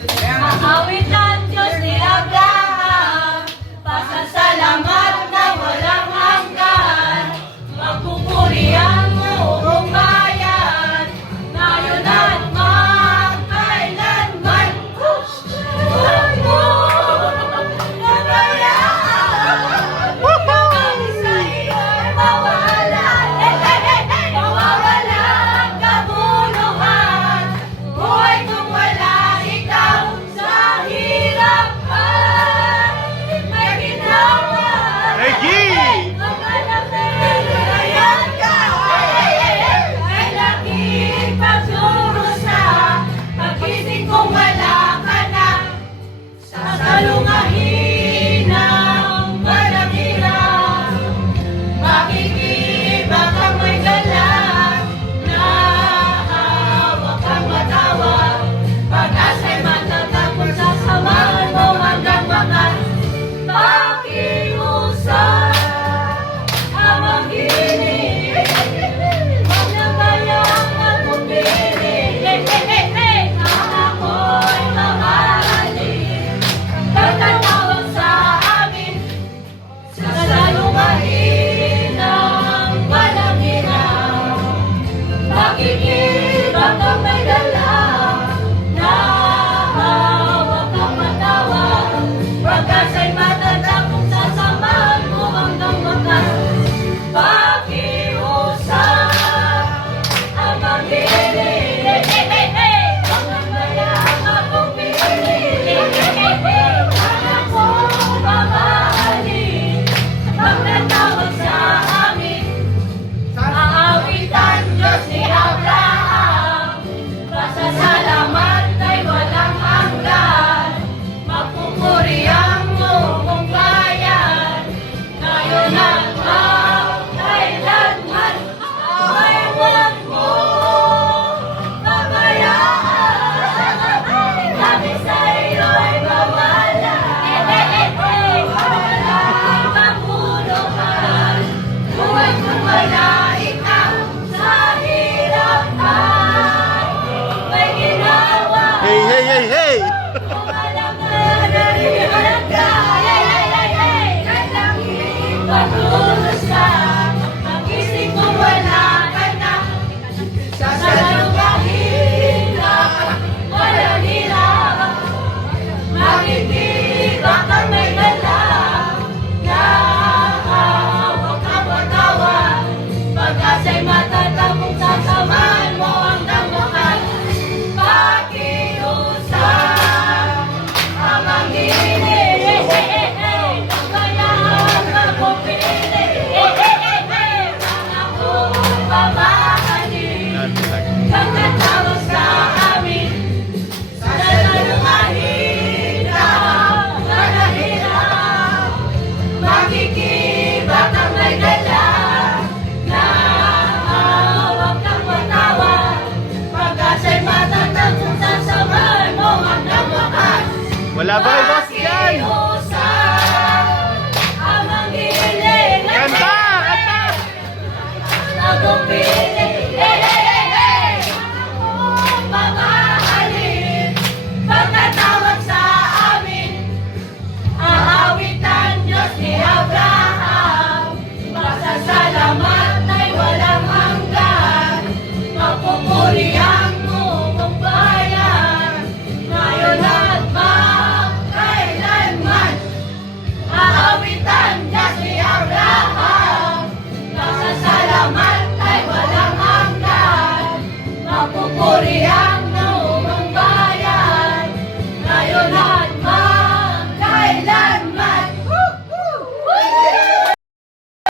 Aawit ng Diyos ni Abraham, pasasalamat na walang hanggan. Magpupuri ang buong bayan, ngayon at magkailanman. Kami sa iyo'y mawalan, mawawalang kabuluhan. Buhay kung wala ikaw sa hirapan. May ginawa magalaman ka. Ay laking pagdurusa, pagising kung wala ka na. Sasalungahin ang walang hirap. Makikiba kang may galang, nahawak kang matawag. Pag-asa'y matatapos sa samahan mo hanggang wakas. Pakiusap ang mag-inig, huwag na kayang magpupili. Ang ako'y mamahalin, tatawag sa amin. Sasalungahin ang walang hirap. Makikiba kang may galang, nahawak kang matawag. Pagkasa'y matatapos sa samahan mo hanggang wakas. Pakiusap ang mag-inig, huwag na kayang magpupili. Ang ako'y mamahalin, magtatawag sa amin. Aawitan Diyos ni Abraham, pasasalamat ay walang hanggan. Magpupuri ang buong bayan, ngayon at magkailanman. Ay huwag mo pabayaan, kami sa iyo'y mawalan. Walang kabuluhan, buhay kung wala ikaw sa hirapan. May ginawa Hey, hey, hey, hey! kung alam na narinig ka. Ay laking pagdurusa, pagising kung wala ka na. Sasalungahin ang walang hirap. Makikiba kang may galang, nahawak kang matawag. Pag-asa'y matatapos sa samahan mo hanggang wakas. Pakiusap ang mag-inig, kaya ang magpupili. Ang ako'y mamahalin, pagkatapos sa amin. Sasalungahin ang walang hirap. Makikiba kang may galang, nahawak kang matawag. Pag-asa'y matatapos sa samahan mo hanggang wakas. Wala ba kayo boss dyan? Pakiusap ang mag-inig, Kanta! Kanta! magpupili.